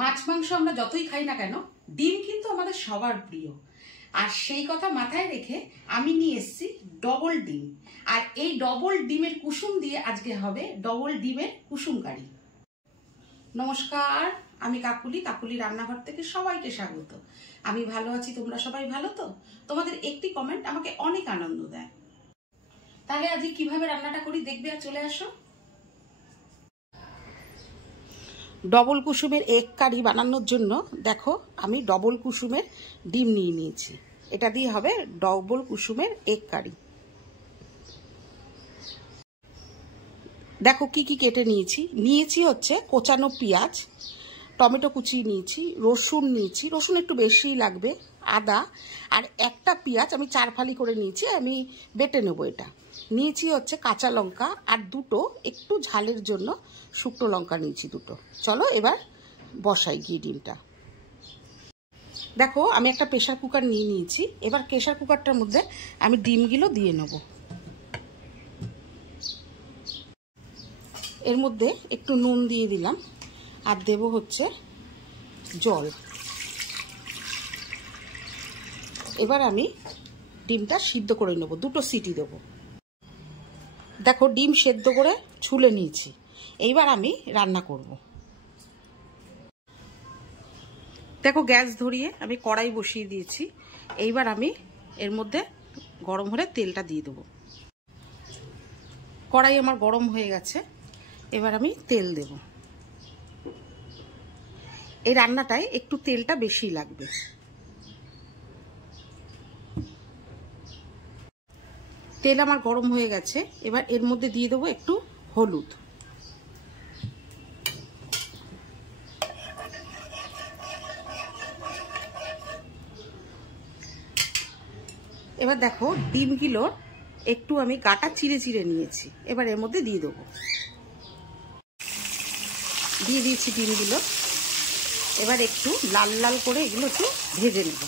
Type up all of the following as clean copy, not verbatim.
মাছ মাংস আমরা যতই খাই না কেন, ডিম কিন্তু আমাদের সবার প্রিয়। আর সেই কথা মাথায় রেখে আমি নিয়ে এসেছি ডবল ডিম। আর এই ডবল ডিমের কুসুম দিয়ে আজকে হবে ডবল ডিমের কুসুম কারি। নমস্কার, আমি কাকুলি রান্নাঘর থেকে সবাইকে স্বাগত। আমি ভালো আছি, তোমরা সবাই ভালো তো? তোমাদের একটি কমেন্ট আমাকে অনেক আনন্দ দেয়। তাহলে আজকে কিভাবে রান্নাটা করি দেখবে, আর চলে আসো। ডবল কুসুমের এগ কারি বানানোর জন্য দেখো আমি ডবল কুসুমের ডিম নিয়ে নিয়েছি। এটা দিয়ে হবে ডবল কুসুমের এগ কারি। দেখো কি কি কেটে নিয়েছি হচ্ছে কোচানো পেঁয়াজ, টমেটো কুচি নিয়েছি, রসুন নিয়েছি, রসুন একটু বেশিই লাগবে, আদা, আর একটা পেঁয়াজ আমি 4 ফালি করে নিয়েছি, আমি বেটে নেবো। এটা নিয়েছি হচ্ছে কাঁচা লঙ্কা, আর দুটো একটু ঝালের জন্য শুকনো লঙ্কা নিয়েছি দুটো। চলো এবার বসাই গিয়ে ডিমটা। দেখো আমি একটা প্রেসার কুকার নিয়েছি। এবার প্রেসার কুকারটার মধ্যে আমি ডিমগুলো দিয়ে নেব। এর মধ্যে একটু নুন দিয়ে দিলাম, আর দেব হচ্ছে জল। এবার আমি ডিমটা সিদ্ধ করে নেব, 2টো সিটি দেব। দেখো ডিম সেদ্ধ করে ছুলে নিয়েছি। এইবার আমি রান্না করব। দেখো গ্যাস ধরিয়ে আমি কড়াই বসিয়ে দিয়েছি। এইবার আমি এর মধ্যে গরম হলে তেলটা দিয়ে দেবো। কড়াই আমার গরম হয়ে গেছে, এবার আমি তেল দেব। এই রান্নাটায় একটু তেলটা বেশি লাগবে। তেল আমার গরম হয়ে গেছে, এবার এর মধ্যে দিয়ে দেবো একটু হলুদ। এবার দেখো ডিমগুলোর একটু আমি গাটা চিড়ে চিড়ে নিয়েছি, এবার এর মধ্যে দিয়ে দেবো। দিয়ে দিয়েছি ডিমগুলো। এবার একটু লাল লাল করে এগুলো একটু ভেজে নেব।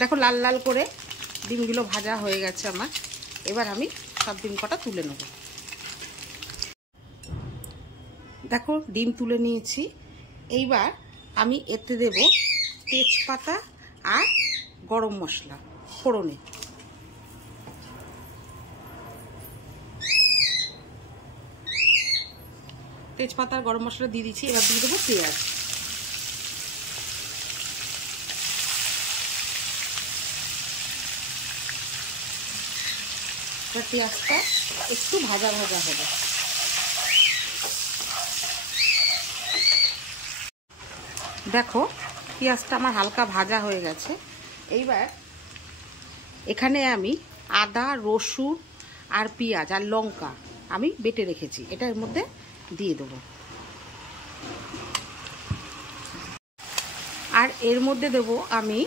দেখো লাল লাল করে ডিমগুলো ভাজা হয়ে গেছে আমার। এবার আমি সব ডিম কটা তুলে নেব। দেখো ডিম তুলে নিয়েছি। এইবার আমি এতে দেব তেজপাতা আর গরম মশলা ফোড়নে। তেজপাতা আর গরম মশলা দিয়ে দিচ্ছি। এবার দিয়ে দেবো পেঁয়াজ। পেঁয়াজটা একটু ভাজা ভাজা হবে। দেখো পেঁয়াজটা আমার হালকা ভাজা হয়ে গেছে। এইবার এখানে আমি আদা, রসুন আর পেঁয়াজ আর লঙ্কা আমি বেটে রেখেছি, এটা এর মধ্যে দিয়ে দেবো। আর এর মধ্যে দেব আমি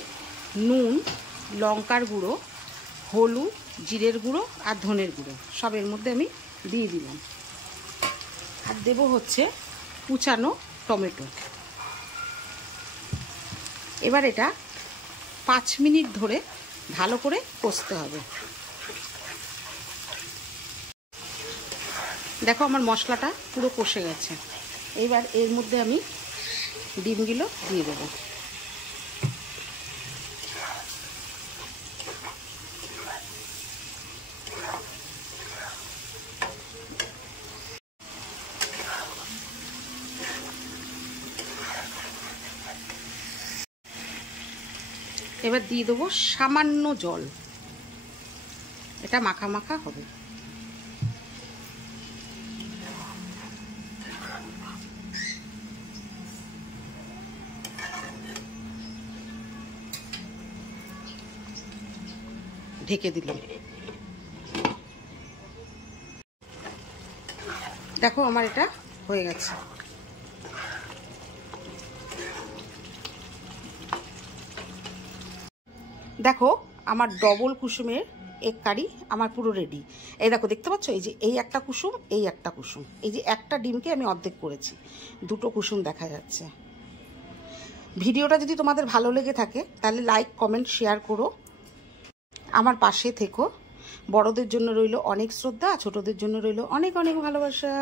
নুন, লঙ্কার গুঁড়ো, হলুদ, জিরের গুঁড়ো আর ধনের গুঁড়ো, সব এর মধ্যে আমি দিয়ে দিলাম। আর দেব হচ্ছে কুচানো টমেটো। এবার এটা 5 মিনিট ধরে ভালো করে কষতে হবে। দেখো আমার মশলাটা পুরো কষে গেছে। এবার এর মধ্যে আমি ডিমগুলো দিয়ে দেবো। এবার দিয়ে দেবো সামান্য জল, এটা মাখা মাখা হবে। ঢেকে দিলাম। দেখো আমার এটা হয়ে গেছে। দেখো আমার ডবল কুসুমের এগ কারি আমার পুরো রেডি। এই দেখো দেখতে পাচ্ছ, এই যে এই একটা কুসুম, এই একটা কুসুম, এই যে একটা ডিমকে আমি অর্ধেক করেছি, 2টো কুসুম দেখা যাচ্ছে। ভিডিওটা যদি তোমাদের ভালো লেগে থাকে তাহলে লাইক, কমেন্ট, শেয়ার করো, আমার পাশে থেকো। বড়দের জন্য রইল অনেক শ্রদ্ধা, ছোটদের জন্য রইল অনেক অনেক ভালোবাসা।